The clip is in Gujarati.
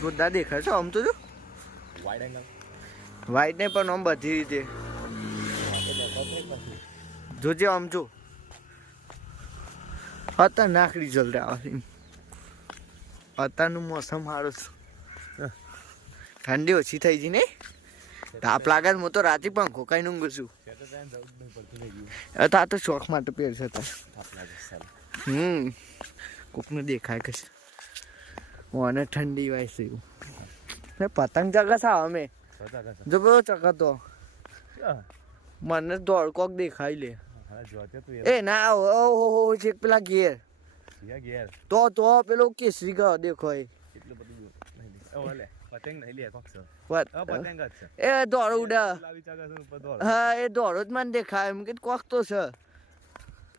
જોરદાર દેખાય છે આમ તો જો વાઈડ ને પણ આમ બધી રીતે જોજે આમ જો ખતરનાક રિઝલ્ટ આવે અત્યારનું મોસમ સારું છે ઠંડી ઓછી થઈ ગઈ ને તાપ લાગે હું તો રાતે પંખો કઈ ઊંઘું છું આ તો શોખ માટે પહેરશે કોકને દેખાય કે મને ઠંડી વાય છે એવું પતંગ ચગસ આવે અમે જો બહુ ચગતો મને દોડ કોક દેખાય લે એ ના ઓહો છે પેલા ઘેર તો પેલો કેસરી ગયો દેખો એ દોડ ઉડા હા એ દોડ જ મને દેખાય એમ કે કોક તો છે